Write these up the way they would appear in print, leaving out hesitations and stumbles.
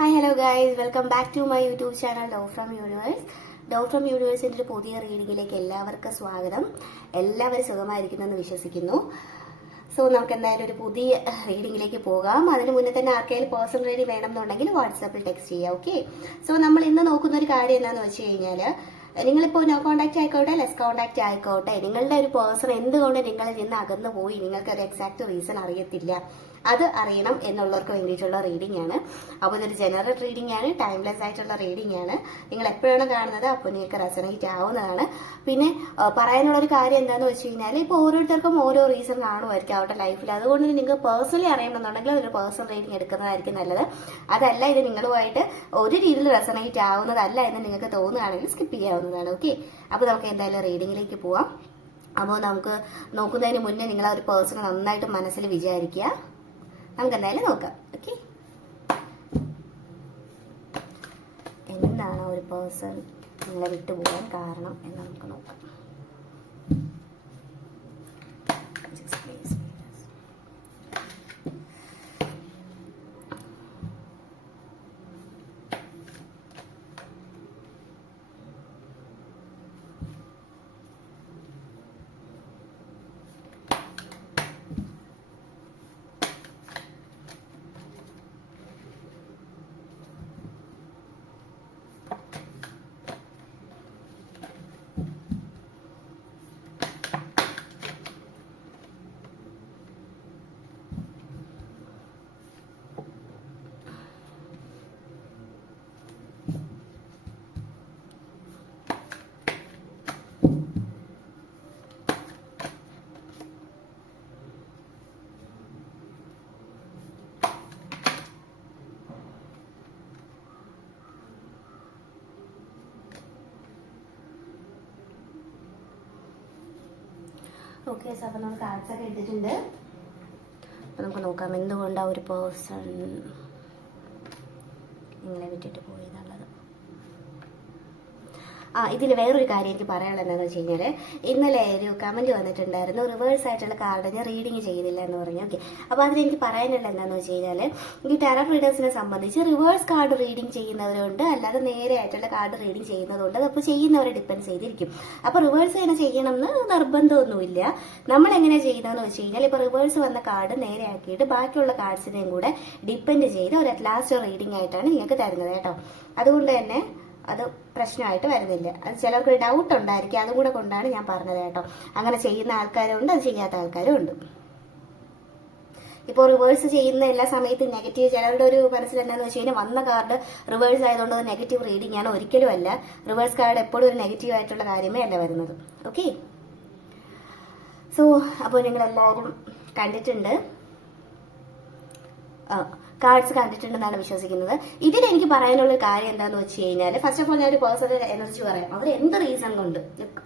Hi hello guys, welcome back to my YouTube channel love from universe. Love from യൂണിവേഴ്സിന്റെ ഒരു പുതിയ റീഡിങ്ങിലേക്ക് എല്ലാവർക്കും സ്വാഗതം. എല്ലാവരും സുഖമായിരിക്കുന്നെന്ന് വിശ്വസിക്കുന്നു. സോ നമുക്ക് എന്തായാലും ഒരു പുതിയ റീഡിങ്ങിലേക്ക് പോകാം. അതിന് മുന്നേ തന്നെ ആർക്കെങ്കിലും പേഴ്സണൽ റീഡിംഗ് വേണമെന്നുണ്ടെങ്കിൽ വാട്സാപ്പിൽ ടെക്സ്റ്റ് ചെയ്യാം. ഓക്കെ. സോ നമ്മൾ ഇന്ന് നോക്കുന്ന ഒരു കാര്യം എന്താണെന്ന് വെച്ച് കഴിഞ്ഞാൽ, നിങ്ങളിപ്പോൾ നോ കോണ്ടാക്ട് ആയിക്കോട്ടെ, ലെസ് കോണ്ടാക്ട് ആയിക്കോട്ടെ, നിങ്ങളുടെ ഒരു പേഴ്സൺ എന്തുകൊണ്ട് നിങ്ങളിൽ നിന്ന് അകന്നു പോയി, നിങ്ങൾക്ക് ഒരു എക്സാക്ട് റീസൺ അറിയത്തില്ല, അത് അറിയണം എന്നുള്ളവർക്ക് വേണ്ടിയിട്ടുള്ള റീഡിംഗ് ആണ്. അപ്പോൾ ഇതൊരു ജനറൽ റീഡിംഗ് ആണ്, ടൈംലെസ് ആയിട്ടുള്ള റീഡിംഗ് ആണ്. നിങ്ങൾ എപ്പോഴാണ് കാണുന്നത് അപ്പോൾ നിങ്ങൾക്ക് റെസണേറ്റ് ആവുന്നതാണ്. പിന്നെ പറയാനുള്ള ഒരു കാര്യം എന്താണെന്ന് വെച്ച് കഴിഞ്ഞാൽ, ഇപ്പോൾ ഓരോരുത്തർക്കും ഓരോ റീസൺ കാണുമായിരിക്കും അവരുടെ ലൈഫിൽ. അതുകൊണ്ട് നിങ്ങൾക്ക് പേഴ്സണലി അറിയണമെന്നുണ്ടെങ്കിൽ ഒരു പേഴ്സണൽ റീഡിംഗ് എടുക്കുന്നതായിരിക്കും നല്ലത്. അതല്ല ഇത് നിങ്ങളുമായിട്ട് ഒരു രീതിയിൽ റെസണേറ്റ് ആവുന്നതല്ല എന്ന് നിങ്ങൾക്ക് തോന്നുകയാണെങ്കിൽ സ്കിപ്പ് ചെയ്യാവുന്നതാണ്. ഓക്കെ. അപ്പോൾ നമുക്ക് എന്തായാലും റീഡിങ്ങിലേക്ക് പോവാം. അപ്പോൾ നമുക്ക് നോക്കുന്നതിന് മുന്നേ നിങ്ങൾ ആ ഒരു പേഴ്സണെ നന്നായിട്ട് മനസ്സിൽ വിചാരിക്കുക. നമുക്ക് എന്തായാലും നോക്കാം. ഓക്കെ. എന്താണ് ഒരു പേഴ്സൺ നിങ്ങളെ വിട്ടുപോകാൻ കാരണം എന്ന് നമുക്ക് നോക്കാം. ഓക്കെ. സോ അപ്പോൾ നമ്മൾ കാർഡ്സ് ഒക്കെ എടുത്തിട്ടുണ്ട്. അപ്പോൾ നമുക്ക് നോക്കാം എന്തുകൊണ്ടാണ് ഒരു പേഴ്സൺ നിങ്ങളെ വിട്ടിട്ട് പോയെന്നുള്ളത്. ഇതിൽ വേറൊരു കാര്യം എനിക്ക് പറയാനുള്ളത് എന്താണെന്ന് വെച്ച് കഴിഞ്ഞാൽ, ഇന്നലെ ഒരു കമൻറ്റ് വന്നിട്ടുണ്ടായിരുന്നു, റിവേഴ്സ് ആയിട്ടുള്ള കാർഡ് ഞാൻ റീഡിങ് ചെയ്യുന്നില്ല എന്ന് പറഞ്ഞു. ഓക്കെ. അപ്പോൾ അതിലെനിക്ക് പറയാനുള്ളത് എന്താണെന്ന് വെച്ച് കഴിഞ്ഞാൽ, ഈ ടാരോ റീഡേഴ്സിനെ സംബന്ധിച്ച് റിവേഴ്സ് കാർഡ് റീഡിങ് ചെയ്യുന്നവരുണ്ട്, അല്ലാതെ നേരെ ആയിട്ടുള്ള കാർഡ് റീഡിങ് ചെയ്യുന്നതുകൊണ്ട് അപ്പോൾ ചെയ്യുന്നവരെ ഡിപ്പെൻഡ് ചെയ്തിരിക്കും. അപ്പോൾ റിവേഴ്സ് തന്നെ ചെയ്യണം എന്ന് നിർബന്ധമൊന്നുമില്ല. നമ്മൾ എങ്ങനെ ചെയ്യുന്നതെന്ന് വെച്ച് കഴിഞ്ഞാൽ, ഇപ്പോൾ റിവേഴ്സ് വന്ന കാർഡ് നേരെ ആക്കിയിട്ട് ബാക്കിയുള്ള കാർഡ്സിനെയും കൂടെ ഡിപ്പെൻഡ് ചെയ്ത് ഒരു ലാസ്റ്റ് റീഡിംഗ് ആയിട്ടാണ് നിങ്ങൾക്ക് തരുന്നത് കേട്ടോ. അതുകൊണ്ട് തന്നെ അത് പ്രശ്നമായിട്ട് വരുന്നില്ല. അത് ചിലർക്ക് ഡൗട്ട് ഉണ്ടായിരിക്കും, അതും കൂടെ കൊണ്ടാണ് ഞാൻ പറഞ്ഞത് കേട്ടോ. അങ്ങനെ ചെയ്യുന്ന ആൾക്കാരും ഉണ്ട്, അത് ചെയ്യാത്ത ആൾക്കാരും ഉണ്ട്. ഇപ്പോൾ റിവേഴ്സ് ചെയ്യുന്ന എല്ലാ സമയത്തും നെഗറ്റീവ്, ചിലരുടെ ഒരു മനസ്സിൽ എന്താണെന്ന് വെച്ച് കഴിഞ്ഞാൽ, വന്ന കാർഡ് റിവേഴ്സ് ആയതുകൊണ്ട് അത് നെഗറ്റീവ് റീഡിംഗ് ആണ്. ഒരിക്കലും അല്ല. റിവേഴ്സ് കാർഡ് എപ്പോഴും ഒരു നെഗറ്റീവ് ആയിട്ടുള്ള കാര്യമേ അല്ല വരുന്നത്. ഓക്കെ. സോ അപ്പോൾ നിങ്ങളെല്ലാവരും കണ്ടിട്ടുണ്ട്, കാർഡ്സ് കണ്ടിട്ടുണ്ടെന്നാണ് വിശ്വസിക്കുന്നത്. ഇതിൽ എനിക്ക് പറയാനുള്ള കാര്യം എന്താന്ന് വെച്ച് കഴിഞ്ഞാൽ, ഫസ്റ്റ് ഓഫ് ഓൾ ഞാൻ ഒരു പേഴ്സണൽ എനർജി പറയാം. അവർ എന്ത് റീസൺ കൊണ്ട്,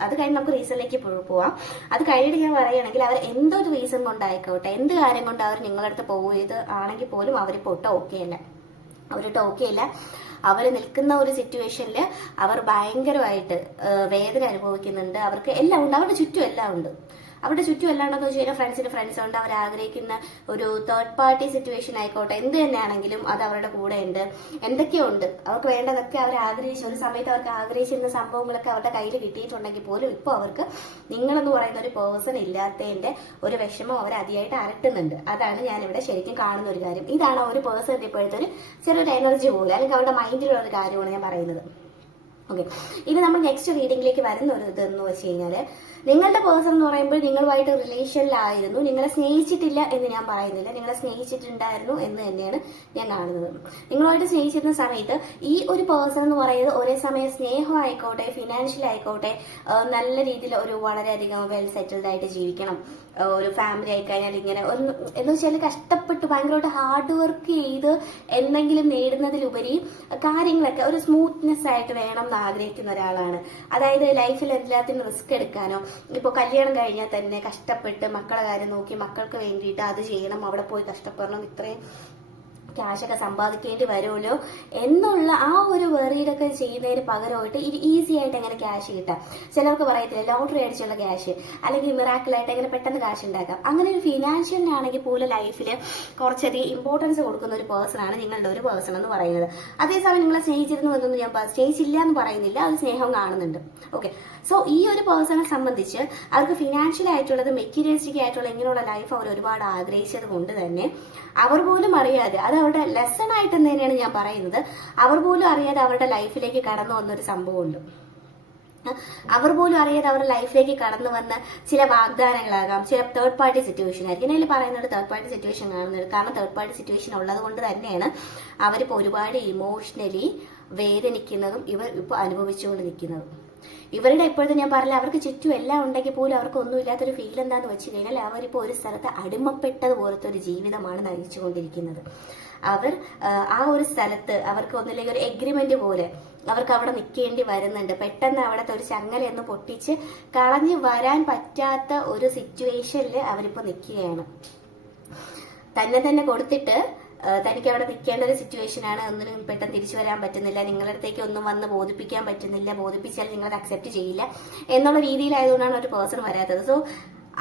അത് കഴിഞ്ഞ് നമുക്ക് റീസണിലേക്ക് പോവാം. അത് കഴിഞ്ഞിട്ട് ഞാൻ പറയുകയാണെങ്കിൽ, അവർ എന്തൊരു റീസൺ കൊണ്ടായിക്കോട്ടെ, എന്ത് കാര്യം കൊണ്ട് അവർ നിങ്ങളടുത്ത് പോയത് ആണെങ്കിൽ പോലും അവരിപ്പോൾ ഒട്ടും ഓക്കെ അല്ല. അവരിട്ട് ഓക്കെ അല്ല. അവർ നിൽക്കുന്ന ഒരു സിറ്റുവേഷനിൽ അവർ ഭയങ്കരമായിട്ട് വേദന അനുഭവിക്കുന്നുണ്ട്. അവർക്ക് എല്ലാം ഉണ്ട്, അവരുടെ ചുറ്റും എല്ലാം ഉണ്ട്. അവരുടെ ചുറ്റും അല്ലാണ്ടെന്ന് വെച്ച് കഴിഞ്ഞാൽ ഫ്രണ്ട്സിന് ഫ്രണ്ട്സ് ഉണ്ട്. അവർ ആഗ്രഹിക്കുന്ന ഒരു തേർഡ് പാർട്ടി സിറ്റുവേഷൻ ആയിക്കോട്ടെ, എന്ത് തന്നെയാണെങ്കിലും അത് അവരുടെ കൂടെ ഉണ്ട്. എന്തൊക്കെയോ ഉണ്ട്, അവർക്ക് വേണ്ടതൊക്കെ അവർ ആഗ്രഹിച്ച ഒരു സമയത്ത് അവർക്ക് ആഗ്രഹിച്ചിരുന്ന സംഭവങ്ങളൊക്കെ അവരുടെ കയ്യിൽ കിട്ടിയിട്ടുണ്ടെങ്കിൽ പോലും ഇപ്പോൾ അവർക്ക് നിങ്ങളെന്ന് പറയുന്ന ഒരു പേഴ്സൺ ഇല്ലാത്തതിന്റെ ഒരു വിഷമം അവർ അതിയായിട്ട് അലട്ടുന്നുണ്ട്. അതാണ് ഞാനിവിടെ ശരിക്കും കാണുന്ന ഒരു കാര്യം. ഇതാണ് ഒരു പേഴ്സണിന്റെ ഇപ്പോഴത്തെ ഒരു ചെറിയൊരു എനർജി പോലെ, അല്ലെങ്കിൽ അവരുടെ മൈൻഡിലുള്ള ഒരു കാര്യമാണ് ഞാൻ പറയുന്നത്. ഓക്കെ. ഇനി നമ്മൾ നെക്സ്റ്റ് റീഡിംഗിലേക്ക് വരുന്ന ഒരു ഇതെന്ന് വെച്ച് കഴിഞ്ഞാൽ, നിങ്ങളുടെ പേഴ്സൺ എന്ന് പറയുമ്പോൾ നിങ്ങളുമായിട്ട് റിലേഷനിലായിരുന്നു. നിങ്ങളെ സ്നേഹിച്ചിട്ടില്ല എന്ന് ഞാൻ പറയുന്നില്ല, നിങ്ങളെ സ്നേഹിച്ചിട്ടുണ്ടായിരുന്നു എന്ന് തന്നെയാണ് ഞാൻ കാണുന്നത്. നിങ്ങളുമായിട്ട് സ്നേഹിച്ചിരുന്ന സമയത്ത് ഈ ഒരു പേഴ്സൺ എന്ന് പറയുന്നത് ഒരേ സമയം സ്നേഹം ആയിക്കോട്ടെ, ഫിനാൻഷ്യൽ ആയിക്കോട്ടെ, നല്ല രീതിയിൽ ഒരു വളരെയധികം വെൽ സെറ്റിൽഡ് ആയിട്ട് ജീവിക്കണം, ഒരു ഫാമിലി ആയിക്കഴിഞ്ഞാൽ ഇങ്ങനെ എന്ന് വെച്ചാൽ കഷ്ടപ്പെട്ട് ഭയങ്കരമായിട്ട് ഹാർഡ് വർക്ക് ചെയ്ത് എന്തെങ്കിലും നേടുന്നതിലുപരി കാര്യങ്ങളൊക്കെ ഒരു സ്മൂത്ത്നെസ് ആയിട്ട് വേണം എന്ന് ആഗ്രഹിക്കുന്ന ഒരാളാണ്. അതായത് ലൈഫിൽ എല്ലാത്തിനും റിസ്ക് എടുക്കാനോ, ഇപ്പോൾ കല്യാണം കഴിഞ്ഞാൽ തന്നെ കഷ്ടപ്പെട്ട് മക്കളെ കാര്യം നോക്കി മക്കൾക്ക് വേണ്ടിയിട്ട് അത് ചെയ്യണം, അവിടെ പോയി കഷ്ടപ്പെടണം, ഇത്രയും ക്യാഷൊക്കെ സമ്പാദിക്കേണ്ടി വരുമല്ലോ എന്നുള്ള ആ ഒരു വെറിയിലൊക്കെ ചെയ്യുന്നതിന് പകരമായിട്ട് ഈസി ആയിട്ട് എങ്ങനെ ക്യാഷ് കിട്ടാം. ചിലർക്ക് പറയത്തില്ല ലോട്ടറി അടിച്ചുള്ള ക്യാഷ്, അല്ലെങ്കിൽ മിറാക്കിളായിട്ട് എങ്ങനെ പെട്ടെന്ന് ക്യാഷ് ഉണ്ടാക്കാം. അങ്ങനെ ഒരു ഫിനാൻഷ്യലിനാണെങ്കിൽ പോലും ലൈഫിൽ കുറച്ചധികം ഇമ്പോർട്ടൻസ് കൊടുക്കുന്ന ഒരു പേഴ്സൺ ആണ് നിങ്ങളുടെ ഒരു പേഴ്സൺ എന്ന് പറയുന്നത്. അതേസമയം നിങ്ങളെ സ്നേഹിച്ചിരുന്നു എന്നൊന്നും ഞാൻ സ്നേഹിച്ചില്ല എന്ന് പറയുന്നില്ല, അത് സ്നേഹം കാണുന്നുണ്ട്. ഓക്കെ, സോ ഈ ഒരു പേഴ്സണെ സംബന്ധിച്ച് അവർക്ക് ഫിനാൻഷ്യൽ ആയിട്ടുള്ളത് മെറ്റീരിയലിസ്റ്റിക് ആയിട്ടുള്ള ഇങ്ങനെയുള്ള ലൈഫ് അവർ ഒരുപാട് ആഗ്രഹിച്ചത് കൊണ്ട് തന്നെ അവർ പോലും അറിയാതെ, അത് അവരുടെ ലെസൺ ആയിട്ട് തന്നെയാണ് ഞാൻ പറയുന്നത്, അവർ പോലും അറിയാതെ അവരുടെ ലൈഫിലേക്ക് കടന്നു വന്നൊരു സംഭവമുണ്ട്. അവർ പോലും അറിയാതെ അവരുടെ ലൈഫിലേക്ക് കടന്നു വന്ന ചില വാഗ്ദാനങ്ങളാകാം, ചില തേർഡ് പാർട്ടി സിറ്റുവേഷൻ ആയിരിക്കും. ഇതിൽ പറയുന്നത് തേർഡ് പാർട്ടി സിറ്റുവേഷൻ കാണുന്നത് കാരണം തേർഡ് പാർട്ടി സിറ്റുവേഷൻ ഉള്ളത് കൊണ്ട് തന്നെയാണ് അവരിപ്പോൾ ഒരുപാട് ഇമോഷണലി വേദനിക്കുന്നതും ഇവർ ഇപ്പോൾ അനുഭവിച്ചുകൊണ്ട് നിൽക്കുന്നതും. ഇവരുടെ ഇപ്പോഴത്തെ ഞാൻ പറഞ്ഞില്ല, അവർക്ക് ചുറ്റും എല്ലാം ഉണ്ടെങ്കിൽ പോലും അവർക്ക് ഒന്നുമില്ലാത്തൊരു ഫീൽ എന്താന്ന് വെച്ച് കഴിഞ്ഞാൽ അവരിപ്പോൾ ഒരു സ്ഥലത്ത് അടിമപ്പെട്ടതുപോലത്തെ ഒരു ജീവിതമാണ് നയിച്ചുകൊണ്ടിരിക്കുന്നത്. അവർ ആ ഒരു സ്ഥലത്ത് അവർക്ക് ഒന്നില്ലെങ്കിൽ ഒരു എഗ്രിമെന്റ് പോലെ അവർക്ക് അവിടെ നിൽക്കേണ്ടി വരുന്നുണ്ട്. പെട്ടെന്ന് അവിടുത്തെ ഒരു ചങ്ങലയൊന്ന് പൊട്ടിച്ച് കളഞ്ഞു വരാൻ പറ്റാത്ത ഒരു സിറ്റുവേഷനിൽ അവരിപ്പോൾ നിൽക്കുകയാണ്. തന്നെ കൊടുത്തിട്ട് തനിക്ക് അവിടെ നിൽക്കേണ്ട ഒരു സിറ്റുവേഷനാണ്. ഒന്നിനും പെട്ടെന്ന് തിരിച്ചു വരാൻ പറ്റുന്നില്ല, നിങ്ങളുടെ അടുത്തേക്ക് ഒന്നും വന്ന് ബോധിപ്പിക്കാൻ പറ്റുന്നില്ല, ബോധിപ്പിച്ചാൽ നിങ്ങളത് അക്സെപ്റ്റ് ചെയ്യില്ല എന്നുള്ള രീതിയിലായതുകൊണ്ടാണ് ഒരു പേഴ്സൺ വരാത്തത്. സോ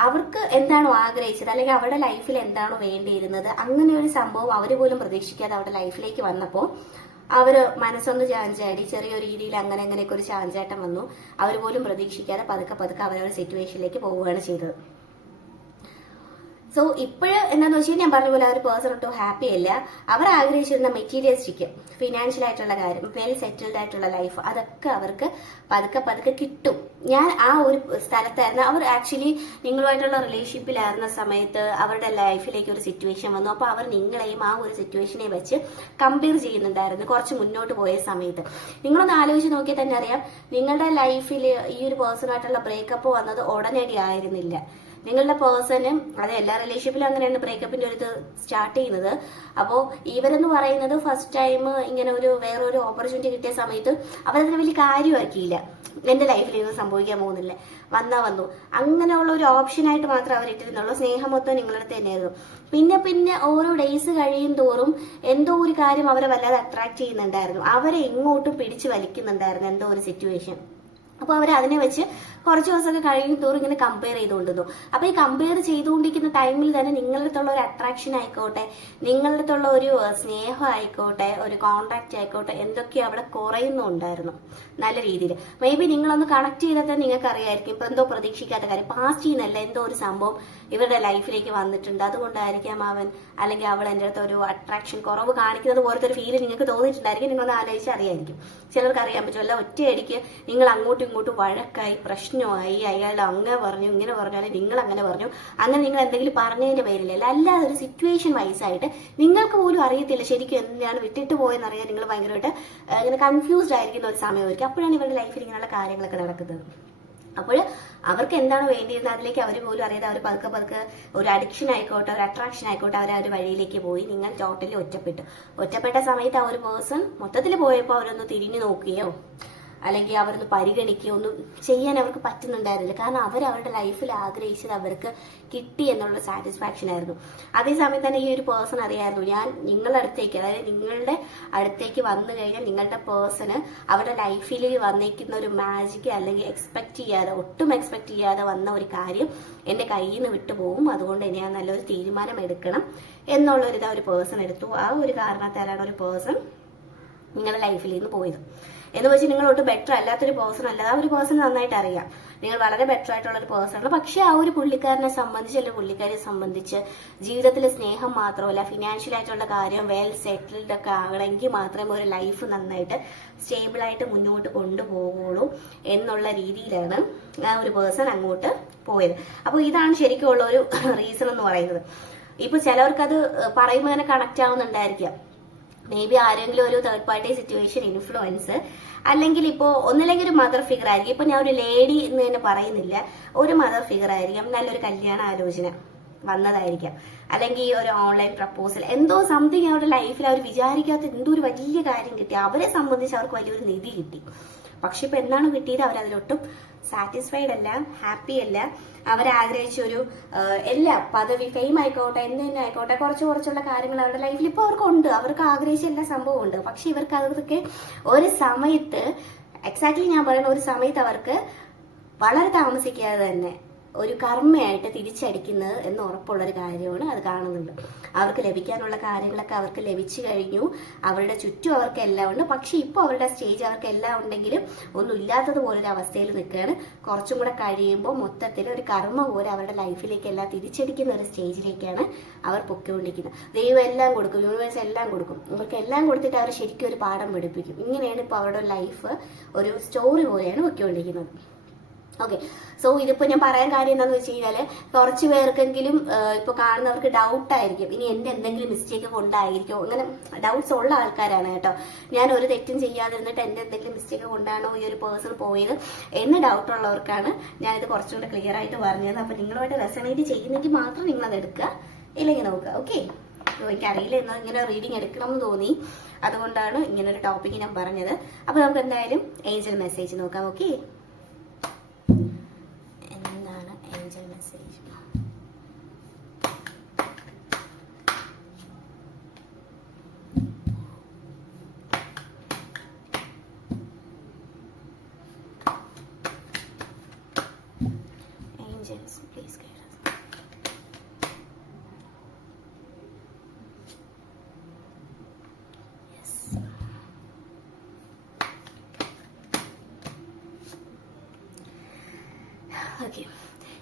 അവർക്ക് എന്താണോ ആഗ്രഹിച്ചത് അല്ലെങ്കിൽ അവരുടെ ലൈഫിൽ എന്താണോ വേണ്ടിയിരുന്നത് അങ്ങനെ ഒരു സംഭവം അവർ പോലും പ്രതീക്ഷിക്കാതെ അവരുടെ ലൈഫിലേക്ക് വന്നപ്പോൾ അവര് മനസ്സൊന്ന് ചാഞ്ചാടി, ചെറിയൊരു രീതിയിൽ അങ്ങനെയൊക്കെ ഒരു ചാഞ്ചാട്ടം വന്നു. അവർ പോലും പ്രതീക്ഷിക്കാതെ പതുക്കെ അവരൊരു സിറ്റുവേഷനിലേക്ക് പോവുകയാണ് ചെയ്തത്. സോ ഇപ്പോഴ് എന്താണെന്ന് വെച്ചാൽ ഞാൻ പറഞ്ഞ പോലെ ആ ഒരു പേഴ്സൺ ഒട്ടും ഹാപ്പി അല്ല. അവർ ആഗ്രഹിച്ചിരുന്ന മെറ്റീരിയലിസ്റ്റിക് ഫിനാൻഷ്യൽ ആയിട്ടുള്ള കാര്യം, വെൽ സെറ്റിൽഡ് ആയിട്ടുള്ള ലൈഫ്, അതൊക്കെ അവർക്ക് പതുക്കെ കിട്ടും. ഞാൻ ആ ഒരു സ്ഥലത്തായിരുന്നു. അവർ ആക്ച്വലി നിങ്ങളുമായിട്ടുള്ള റിലേഷൻഷിപ്പിലായിരുന്ന സമയത്ത് അവരുടെ ലൈഫിലേക്ക് ഒരു സിറ്റുവേഷൻ വന്നു. അപ്പോൾ അവർ നിങ്ങളെയും ആ ഒരു സിറ്റുവേഷനെ വെച്ച് കമ്പയർ ചെയ്യുന്നുണ്ടായിരുന്നു കുറച്ച് മുന്നോട്ട് പോയ സമയത്ത്. നിങ്ങളൊന്ന് ആലോചിച്ച് നോക്കിയാൽ തന്നെ അറിയാം, നിങ്ങളുടെ ലൈഫിൽ ഈ ഒരു പേഴ്സണായിട്ടുള്ള ബ്രേക്കപ്പ് വന്നത് ഉടനടി ആയിരുന്നില്ല. നിങ്ങളുടെ പേഴ്സണും അത് എല്ലാ റിലേഷൻഷിപ്പിലും അങ്ങനെയാണ് ബ്രേക്കപ്പിന്റെ ഒരു ഇത് സ്റ്റാർട്ട് ചെയ്യുന്നത്. അപ്പോൾ ഇവരെന്ന് പറയുന്നത് ഫസ്റ്റ് ടൈം ഇങ്ങനെ ഒരു വേറൊരു ഓപ്പർച്യൂണിറ്റി കിട്ടിയ സമയത്ത് അവരതിന് വലിയ കാര്യമാക്കിയില്ല. എന്റെ ലൈഫിൽ ഇത് സംഭവിക്കാൻ പോകുന്നില്ല, വന്നു അങ്ങനെയുള്ള ഒരു ഓപ്ഷനായിട്ട് മാത്രമേ അവർ ഇട്ടിരുന്നുള്ളൂ. സ്നേഹം മൊത്തം നിങ്ങളുടെ അടുത്ത് തന്നെയായിരുന്നു. പിന്നെ ഓരോ ഡേയ്സ് കഴിയും തോറും എന്തോ ഒരു കാര്യം അവരെ വല്ലാതെ അട്രാക്ട് ചെയ്യുന്നുണ്ടായിരുന്നു, അവരെ ഇങ്ങോട്ടും പിടിച്ചു വലിക്കുന്നുണ്ടായിരുന്നു എന്തോ ഒരു സിറ്റുവേഷൻ. അപ്പോൾ അവർ അതിനെ വെച്ച് കുറച്ച് ദിവസമൊക്കെ കഴിയും തോറും ഇങ്ങനെ കമ്പയർ ചെയ്തുകൊണ്ടിരുന്നു. അപ്പോൾ ഈ കമ്പയർ ചെയ്തുകൊണ്ടിരിക്കുന്ന ടൈമിൽ തന്നെ നിങ്ങളുടെ അടുത്തുള്ള ഒരു അട്രാക്ഷൻ ആയിക്കോട്ടെ, നിങ്ങളുടെ അടുത്തുള്ള ഒരു സ്നേഹം ആയിക്കോട്ടെ, ഒരു കോണ്ടാക്ട് ആയിക്കോട്ടെ, എന്തൊക്കെയോ അവിടെ കുറയുന്നുണ്ടായിരുന്നു നല്ല രീതിയിൽ. മേ ബി നിങ്ങളൊന്ന് കണക്ട് ചെയ്താൽ തന്നെ നിങ്ങൾക്ക് അറിയായിരിക്കും ഇപ്പൊ എന്തോ പ്രതീക്ഷിക്കാത്ത കാര്യം പാസ്റ്റ് ചെയ്യുന്നല്ല എന്തോ ഒരു സംഭവം ഇവരുടെ ലൈഫിലേക്ക് വന്നിട്ടുണ്ട്. അതുകൊണ്ടായിരിക്കാം അവൻ അല്ലെങ്കിൽ അവൾ എൻ്റെ അടുത്ത് ഒരു അട്രാക്ഷൻ കുറവ് കാണിക്കുന്നത് പോലത്തെ ഒരു ഫീല് നിങ്ങൾക്ക് തോന്നിയിട്ടുണ്ടായിരിക്കും. നിങ്ങളൊന്ന് ആലോചിച്ച് അറിയായിരിക്കും. ചിലർക്ക് അറിയാൻ പറ്റുമല്ല, ഒറ്റയടിക്ക് നിങ്ങൾ അങ്ങോട്ടും ഇങ്ങോട്ടും വഴക്കായി പ്രശ്നമായി, അയാളുടെ അങ്ങനെ പറഞ്ഞു ഇങ്ങനെ പറഞ്ഞു, അല്ലെങ്കിൽ നിങ്ങൾ അങ്ങനെ പറഞ്ഞു, അങ്ങനെ നിങ്ങൾ എന്തെങ്കിലും പറഞ്ഞതിന്റെ പേരിലല്ല, അല്ലാതെ ഒരു സിറ്റുവേഷൻ വൈസ് ആയിട്ട് നിങ്ങൾക്ക് പോലും അറിയത്തില്ല ശരിക്കും എന്തിനാണ് വിട്ടിട്ട് പോയെന്നറിയാൻ നിങ്ങൾ ഭയങ്കരമായിട്ട് ഇങ്ങനെ കൺഫ്യൂസ്ഡ് ആയിരിക്കുന്ന ഒരു സമയമായിരിക്കും. അപ്പോഴാണ് ഇവരുടെ ലൈഫിൽ ഇങ്ങനെയുള്ള കാര്യങ്ങളൊക്കെ നടക്കുന്നത്. അപ്പോൾ അവർക്ക് എന്താണോ വേണ്ടിയിരുന്നത് അതിലേക്ക് അവർ പോലും അറിയാതെ അവർ പതുക്കെ ഒരു അഡിക്ഷൻ ആയിക്കോട്ടെ, ഒരു അട്രാക്ഷൻ ആയിക്കോട്ടെ, അവർ ആ ഒരു വഴിയിലേക്ക് പോയി. നിങ്ങൾ ടോട്ടലി ഒറ്റപ്പെട്ട സമയത്ത് ആ ഒരു പേഴ്സൺ മൊത്തത്തിൽ പോയപ്പോൾ അവരൊന്ന് തിരിഞ്ഞു നോക്കുകയോ അല്ലെങ്കിൽ അവരൊന്ന് പരിഗണിക്കുകയോ ഒന്നും ചെയ്യാൻ അവർക്ക് പറ്റുന്നുണ്ടായിരുന്നില്ല. കാരണം അവരുടെ ലൈഫിൽ ആഗ്രഹിച്ചത് അവർക്ക് കിട്ടി എന്നുള്ള സാറ്റിസ്ഫാക്ഷൻ ആയിരുന്നു. അതേസമയം തന്നെ ഈ ഒരു പേഴ്സൺ അറിയായിരുന്നു, ഞാൻ നിങ്ങളുടെ അടുത്തേക്ക്, അതായത് നിങ്ങളുടെ അടുത്തേക്ക് വന്നു കഴിഞ്ഞാൽ നിങ്ങളുടെ പേഴ്സണ് അവരുടെ ലൈഫിൽ വന്നിരിക്കുന്ന ഒരു മാജിക് അല്ലെങ്കിൽ ഒട്ടും എക്സ്പെക്ട് ചെയ്യാതെ വന്ന ഒരു കാര്യം എന്റെ കയ്യിൽ നിന്ന് വിട്ടുപോകും. അതുകൊണ്ട് ഞാൻ നല്ലൊരു തീരുമാനം എടുക്കണം എന്നുള്ളൊരിതാ ഒരു പേഴ്സൺ എടുത്തു. ആ ഒരു കാരണത്താലാണ് ഒരു പേഴ്സൺ നിങ്ങളുടെ ലൈഫിൽ നിന്ന് പോയത്. എന്ന് വെച്ചാൽ നിങ്ങളോട്ട് ബെറ്റർ അല്ലാത്തൊരു പേഴ്സൺ അല്ല, ആ ഒരു പേഴ്സൺ നന്നായിട്ട് അറിയാം നിങ്ങൾ വളരെ ബെറ്റർ ആയിട്ടുള്ള ഒരു പേഴ്സൺ ആണ്. പക്ഷെ ആ ഒരു പുള്ളിക്കാരനെ സംബന്ധിച്ച് അല്ലെങ്കിൽ പുള്ളിക്കാരിയെ സംബന്ധിച്ച് ജീവിതത്തിലെ സ്നേഹം മാത്രമല്ല, ഫിനാൻഷ്യൽ ആയിട്ടുള്ള കാര്യം വെൽ സെറ്റിൽഡ് ഒക്കെ ആകണമെങ്കിൽ മാത്രമേ ഒരു ലൈഫ് നന്നായിട്ട് സ്റ്റേബിൾ ആയിട്ട് മുന്നോട്ട് കൊണ്ടുപോകുള്ളൂ എന്നുള്ള രീതിയിലാണ് ആ ഒരു പേഴ്സൺ അങ്ങോട്ട് പോയത്. അപ്പോൾ ഇതാണ് ശരിക്കും ഉള്ള ഒരു റീസൺ എന്ന് പറയുന്നത്. ഇപ്പൊ ചിലവർക്കത് പറയുമ്പോൾ അങ്ങനെ കണക്ട് ആവുന്നുണ്ടായിരിക്കാം. മേ ബി ആരെങ്കിലും ഒരു തേർഡ് പാർട്ടി സിറ്റുവേഷൻ ഇൻഫ്ലുവൻസ്, അല്ലെങ്കിൽ ഇപ്പോൾ ഒന്നില്ലെങ്കിൽ ഒരു മദർ ഫിഗർ ആയിരിക്കും. ഇപ്പൊ ഞാൻ ഒരു ലേഡി എന്ന് തന്നെ പറയുന്നില്ല, ഒരു മദർ ഫിഗർ ആയിരിക്കും, നല്ലൊരു കല്യാണ ആലോചന. വന്നതായിരിക്കാം, അല്ലെങ്കിൽ ഒരു ഓൺലൈൻ പ്രപ്പോസൽ, എന്തോ സംതിങ് അവരുടെ ലൈഫിൽ അവർ വിചാരിക്കാത്ത എന്തോ ഒരു വലിയ കാര്യം കിട്ടി, അവരെ സംബന്ധിച്ച് അവർക്ക് വലിയൊരു നിധി കിട്ടി. പക്ഷെ ഇപ്പൊ എന്താണ് കിട്ടിയത്? അവരതിലൊട്ടും സാറ്റിസ്ഫൈഡ് അല്ല, ഹാപ്പി അല്ല. അവരാഗ്രഹിച്ച ഒരു എല്ലാ പദവി, ഫെയിം ആയിക്കോട്ടെ, എന്തെങ്കിലും ആയിക്കോട്ടെ, കുറച്ചുള്ള കാര്യങ്ങൾ അവരുടെ ലൈഫിൽ ഇപ്പോൾ അവർക്കുണ്ട്, അവർക്ക് ആഗ്രഹിച്ച എല്ലാ സംഭവം ഉണ്ട്. പക്ഷെ ഇവർക്ക് അതൊക്കെ ഒരു സമയത്ത്, എക്സാക്ട്ലി ഞാൻ പറയുന്ന ഒരു സമയത്ത് അവർക്ക് വളരെ താമസിക്കാതെ തന്നെ ഒരു കർമ്മയായിട്ട് തിരിച്ചടിക്കുന്നത് എന്ന് ഉറപ്പുള്ളൊരു കാര്യമാണ്. അത് കാണുന്നുണ്ട്. അവർക്ക് ലഭിക്കാനുള്ള കാര്യങ്ങളൊക്കെ അവർക്ക് ലഭിച്ചു കഴിഞ്ഞു, അവരുടെ ചുറ്റും അവർക്ക് എല്ലാം ഉണ്ട്. പക്ഷെ ഇപ്പോൾ അവരുടെ സ്റ്റേജ് അവർക്ക് എല്ലാം ഉണ്ടെങ്കിലും ഒന്നും ഇല്ലാത്തതുപോലൊരു അവസ്ഥയിൽ നിൽക്കുകയാണ്. കുറച്ചും കൂടെ കഴിയുമ്പോൾ മൊത്തത്തിൽ ഒരു കർമ്മ പോലെ അവരുടെ ലൈഫിലേക്ക് എല്ലാം തിരിച്ചടിക്കുന്ന ഒരു സ്റ്റേജിലേക്കാണ് അവർ പൊയ്ക്കൊണ്ടിരിക്കുന്നത്. ദൈവം എല്ലാം കൊടുക്കും, യൂണിവേഴ്സ് എല്ലാം കൊടുക്കും, അവർക്ക് എല്ലാം കൊടുത്തിട്ട് അവർ ശരിക്കും ഒരു പാഠം പഠിപ്പിക്കും. ഇങ്ങനെയാണ് ഇപ്പോൾ അവരുടെ ലൈഫ് ഒരു സ്റ്റോറി പോലെയാണ് പൊയ്ക്കൊണ്ടിരിക്കുന്നത്. ഓക്കെ, സോ ഇതിപ്പോൾ ഞാൻ പറയാൻ കാര്യം എന്താണെന്ന് വെച്ച് കഴിഞ്ഞാൽ, കുറച്ച് പേർക്കെങ്കിലും ഇപ്പോൾ കാണുന്നവർക്ക് ഡൗട്ടായിരിക്കും, ഇനി എൻ്റെ എന്തെങ്കിലും മിസ്റ്റേക്ക് കൊണ്ടായിരിക്കും, അങ്ങനെ ഡൗട്ട്സ് ഉള്ള ആൾക്കാരാണ് കേട്ടോ. ഞാൻ ഒരു തെറ്റും ചെയ്യാതിരുന്നിട്ട് എൻ്റെ എന്തെങ്കിലും മിസ്റ്റേക്ക് കൊണ്ടാണോ ഈ ഒരു പേഴ്സൺ പോയത് എന്ന് ഡൗട്ടുള്ളവർക്കാണ് ഞാനിത് കുറച്ചും കൂടെ ക്ലിയർ ആയിട്ട് പറഞ്ഞത്. അപ്പോൾ നിങ്ങളുമായിട്ട് റെസണേറ്റ് ചെയ്യുന്നെങ്കിൽ മാത്രം നിങ്ങളത് എടുക്കുക, ഇല്ലെങ്കിൽ നോക്കുക. ഓക്കെ, എനിക്കറിയില്ല എന്നാൽ ഇങ്ങനെ റീഡിങ് എടുക്കണം എന്ന് തോന്നി, അതുകൊണ്ടാണ് ഇങ്ങനൊരു ടോപ്പിക്ക് ഞാൻ പറഞ്ഞത്. അപ്പോൾ നമുക്ക് എന്തായാലും ഏഞ്ചൽ മെസ്സേജ് നോക്കാം. Okay, angels, please guide us. Yes. Okay.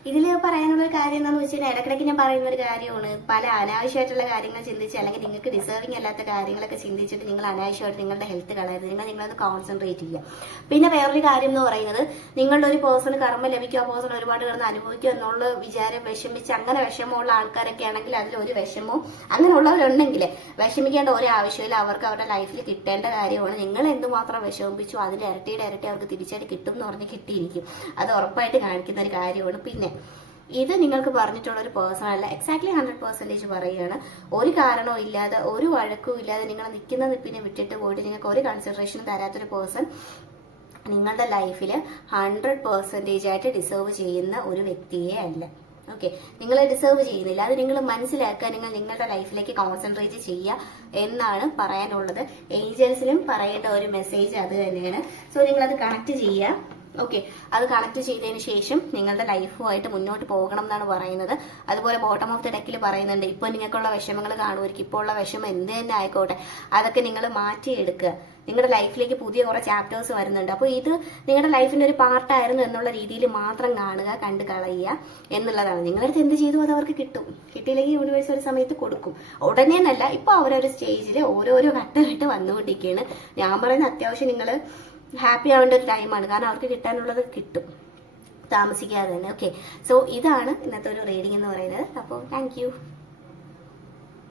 ഇതിൽ പറയാനുള്ള കാര്യം എന്താണെന്ന് വെച്ചാൽ, ഇടയ്ക്കിടയ്ക്ക് ഞാൻ പറയുന്ന ഒരു കാര്യമാണ്, പല അനാവശ്യമായിട്ടുള്ള കാര്യങ്ങൾ ചിന്തിച്ച്, അല്ലെങ്കിൽ നിങ്ങൾക്ക് ഡിസേർവിംഗ് അല്ലാത്ത കാര്യങ്ങളൊക്കെ ചിന്തിച്ചിട്ട് നിങ്ങൾ അനാവശ്യമായിട്ട് നിങ്ങളുടെ ഹെൽത്ത് കളയരുത്. നിങ്ങളത് കോൺസെൻട്രേറ്റ് ചെയ്യുക. പിന്നെ വേറൊരു കാര്യം എന്ന് പറയുന്നത്, നിങ്ങളുടെ ഒരു പേഴ്സൺ കർമ്മ ലഭിക്കുക, ആ പേഴ്സൺ ഒരുപാട് കിടന്ന് അനുഭവിക്കുക എന്നുള്ള വിചാരം വിഷമിച്ച് അങ്ങനെ വിഷമമുള്ള ആൾക്കാരൊക്കെ ആണെങ്കിൽ അതിലൊരു വിഷമവും അങ്ങനെയുള്ളവരുണ്ടെങ്കിൽ വിഷമിക്കേണ്ട ഒരു ആവശ്യമില്ല. അവർക്ക് അവരുടെ ലൈഫിൽ കിട്ടേണ്ട കാര്യമാണ്. നിങ്ങൾ എന്തുമാത്രം വിഷമിപ്പിച്ചു അതിന്റെ ഇരട്ടിയുടെ ഇരട്ടി അവർക്ക് തിരിച്ചടി കിട്ടും എന്ന് പറഞ്ഞ് കിട്ടിയിരിക്കും. അത് ഉറപ്പായിട്ട് കാണിക്കുന്ന ഒരു കാര്യമാണ്. പിന്നെ ഇത് നിങ്ങൾക്ക് പറഞ്ഞിട്ടുള്ള ഒരു പേഴ്സൺ അല്ല, എക്സാക്ട്ലി 100% പറയുകയാണ്. ഒരു കാരണവും ഇല്ലാതെ, ഒരു വഴക്കും ഇല്ലാതെ നിങ്ങൾ നിൽക്കുന്ന നിപ്പിനെ വിട്ടിട്ട് പോയിട്ട് നിങ്ങൾക്ക് ഒരു കൺസിഡറേഷനും തരാത്തൊരു പേഴ്സൺ നിങ്ങളുടെ ലൈഫിൽ 100% ആയിട്ട് ഡിസേർവ് ചെയ്യുന്ന ഒരു വ്യക്തിയെ അല്ല. ഓക്കെ, നിങ്ങൾ ഡിസേർവ് ചെയ്യുന്നില്ല, അത് നിങ്ങൾ മനസ്സിലാക്കുക. നിങ്ങൾ നിങ്ങളുടെ ലൈഫിലേക്ക് കോൺസെൻട്രേറ്റ് ചെയ്യുക എന്നാണ് പറയാനുള്ളത്. ഏഞ്ചൽസിനും പറയേണ്ട ഒരു മെസ്സേജ് അത് തന്നെയാണ്. സോ നിങ്ങളത് കണക്ട് ചെയ്യുക. ഓക്കെ, അത് കണക്ട് ചെയ്തതിന് ശേഷം നിങ്ങളുടെ ലൈഫുമായിട്ട് മുന്നോട്ട് പോകണം എന്നാണ് പറയുന്നത്. അതുപോലെ ബോട്ടം ഓഫ് ദ ഡെക്കിൽ പറയുന്നുണ്ട്, ഇപ്പോൾ നിങ്ങൾക്കുള്ള വിഷമങ്ങൾ കാണുമായിരിക്കും, ഇപ്പോൾ ഉള്ള വിഷമം എന്ത് തന്നെ ആയിക്കോട്ടെ അതൊക്കെ നിങ്ങൾ മാറ്റിയെടുക്കുക. നിങ്ങളുടെ ലൈഫിലേക്ക് പുതിയ കുറേ ചാപ്റ്റേഴ്സ് വരുന്നുണ്ട്. അപ്പോൾ ഇത് നിങ്ങളുടെ ലൈഫിന്റെ ഒരു പാർട്ടായിരുന്നു എന്നുള്ള രീതിയിൽ മാത്രം കാണുക, കണ്ടു കളയുക എന്നുള്ളതാണ്. നിങ്ങളടുത്ത് എന്ത് ചെയ്തു അത് അവർക്ക് കിട്ടും. കിട്ടിയില്ലെങ്കിൽ യൂണിവേഴ്സ് ഒരു സമയത്ത് കൊടുക്കും. ഉടനെ എന്നല്ല, ഇപ്പോൾ അവരൊരു സ്റ്റേജിൽ ഓരോരോ ഘട്ടമായിട്ട് വന്നുകൊണ്ടിരിക്കുകയാണ്. ഞാൻ പറയുന്ന അത്യാവശ്യം നിങ്ങൾ ഹാപ്പി ആവേണ്ട ഒരു ടൈമാണ്. കാരണം അവർക്ക് കിട്ടാനുള്ളത് കിട്ടും താമസിക്കാതെ തന്നെ. ഓക്കെ, സോ ഇതാണ് ഇന്നത്തെ ഒരു റീഡിംഗ് എന്ന് പറയുന്നത്. അപ്പോൾ താങ്ക് യു.